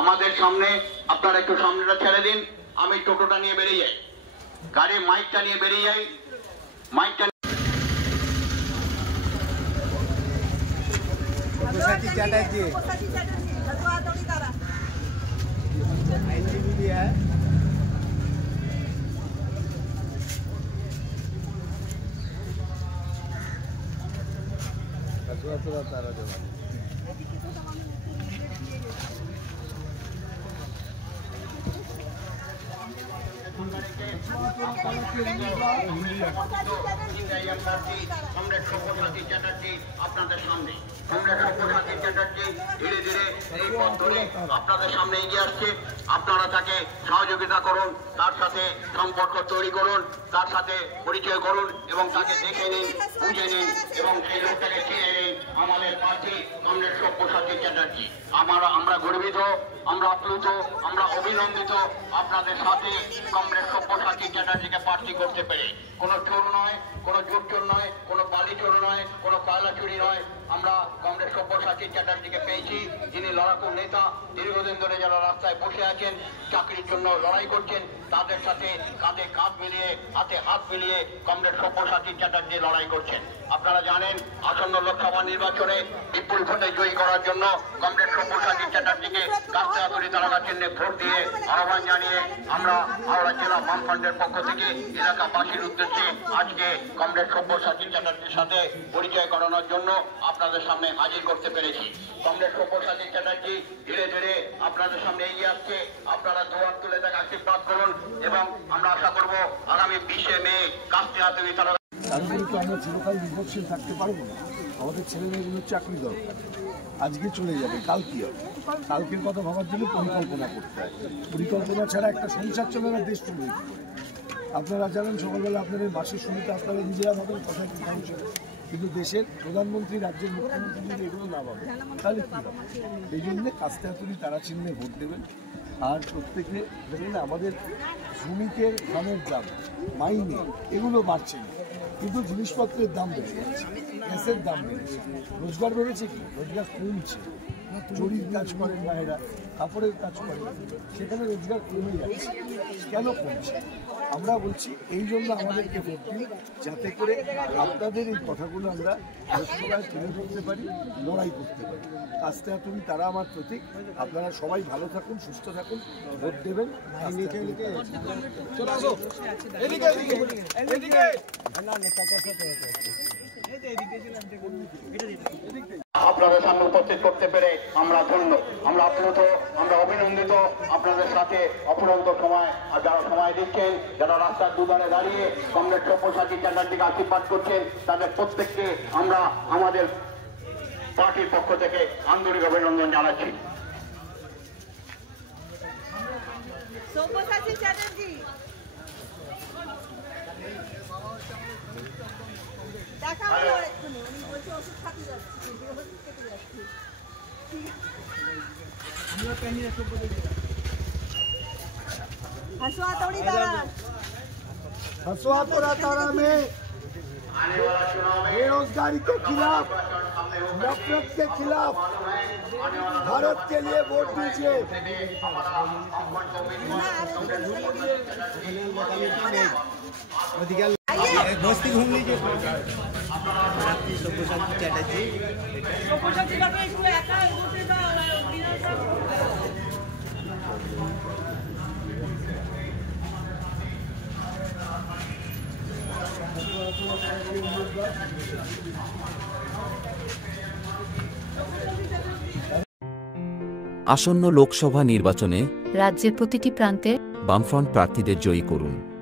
আমাদের সামনে আপনারা একটু সামনেটা ছেড়ে দিন, আমি টোটোটা নিয়ে বেরিয়ে যাই, গাড়ির মাইকটা নিয়ে বেরিয়ে যাই, মাইকটা तारा আপনাদের সামনে ধীরে ধীরে এই পথ ধরে আপনাদের সামনে এগিয়ে আসছে। আপনারা তাকে সহযোগিতা করুন, তার সাথে সম্পর্ক তৈরি করুন, তার সাথে পরিচয় করুন এবং তাকে দেখে নিন, বুঝে নিন এবং সেই লোকটাকে চিনে নিন। আমাদের প্রার্থী কমরেড সব্যসাচী চ্যাটার্জি। আমরা গর্বিত, আমরা আপ্লুত, আমরা অভিনন্দিত আপনাদের সাথে কমরেড সব্যসাচী চ্যাটার্জিকে প্রার্থী করতে পেরে। কোনো চোর নয়, কোনো জোর চোর নয়, কোনো বালি চোর নয়, কোনো কয়লা চুরি নয়। আমরা কমরেড সব্যসাচী চ্যাটার্জিকে পেয়েছি, যিনি লড়াকু নেতা। দীর্ঘদিন ধরে যারা রাস্তায় বসে আছেন, চাকরির জন্য লড়াই করছেন, তাদের সাথে কাঁধে কাঁধ মিলিয়ে, হাতে হাত মিলিয়ে কমরেড সব্যসাচী চ্যাটার্জি লড়াই করছেন। আপনারা জানেন আসন্ন লোকসভা নির্বাচনে বিপুল ভোটে জয়ী করার জন্য কমরেড সব্যসাচী চ্যাটার্জিকে কাস্তেয়াতুরি তারকা চিহ্নে ভোট দিয়ে আহ্বান জানিয়ে আমরা হাওড়া জেলা বামফ্রন্টের পক্ষ থেকে এলাকাবাসীর উদ্দেশ্যে আজকে কমরেড সব্যসাচী চ্যাটার্জির সাথে পরিচয় করানোর জন্য আপনাদের সামনে হাজির করতে পেরেছি। কমরেড সব্যসাচী চ্যাটার্জি ধীরে ধীরে আপনাদের সামনে এগিয়ে আসছে। আপনারা দুয়ার তুলে তাকে আশীর্বাদ করুন এবং আমরা আশা করব আগামী 20শে মে কাস্তেয়াতুরি তারকা। তারপরে তো আমরা চিরকাল নির্ভরশীল থাকতে পারবো না। আমাদের ছেলেমেয়েগুলোর চাকরি দরকার, আজকে চলে যাবে, কাল কি হবে? কালকের কথা ভাবার জন্য পরিকল্পনা করতে হয়। পরিকল্পনা ছাড়া একটা সংসার চলে না, দেশ চলে যেতে পারে। আপনারা জানেন সকালবেলা আপনাদের মাসের শুরুতে আপনারা নিজেরা ভাবেন কথা ছিল, কিন্তু দেশের প্রধানমন্ত্রী, রাজ্যের মুখ্যমন্ত্রী যদি এগুলো না ভাবে তাহলে কী হবে? এই জন্যে কাস্তেয়াতুরি তারা চিহ্নে ভোট দেবেন। আর প্রত্যেকে দেখবেন আমাদের শ্রমিকের দামের দাম, মাইনে এগুলো বাড়ছে না, কিন্তু জিনিসপত্রের দাম বেড়ে যাচ্ছে, গ্যাসের দাম বেড়েছে। রোজগার বেড়েছে কি? রোজগার কমছে। জরির কাজ করেন মায়েরা, কাপড়ের কাজ করেন, সেখানে রোজগার কমে যাচ্ছে। কেন কমছে? আমরা বলছি এই জন্য আমাদেরকে ভোট দিন, যাতে করে আপনাদের এই কথাগুলো আমরা লোকসভায় তুলে ধরতে পারি, লড়াই করতে পারি। কাস্তেয়াতুরি তারা আমার প্রতীক। আপনারা সবাই ভালো থাকুন, সুস্থ থাকুন, ভোট দেবেন। আপনাদের সামনে উপস্থিত করতে পেরে আমরা ধন্য, আমরা আপ্লুত, আমরা অভিনন্দিত। আপনাদের সাথে অফুরন্ত সময় আর যারা সময় দিচ্ছেন, যারা রাস্তার দুধারে দাঁড়িয়ে কমরেড সব্যসাচী চ্যাটার্জিকে আশীর্বাদ করছেন, তাদের প্রত্যেককে আমরা আমাদের পার্টির পক্ষ থেকে আন্তরিক অভিনন্দন জানাচ্ছি। সব্যসাচী চ্যাটার্জি দেখা হলো এক্ষুনি, উনি বলছে ওষুধ খাতে যাচ্ছি, ওষুধ খেতে যাচ্ছি। हसुआपुरा तारा में बेरोजगारी के खिलाफ, नफरत के खिलाफ भारत के लिए वोट दीजिए। मस्ती घूम लीजिए। सब्यसाची चैटर्जी আসন্ন লোকসভা নির্বাচনে রাজ্যের প্রতিটি প্রান্তে বামফ্রন্ট প্রার্থীদের জয়ী করুন।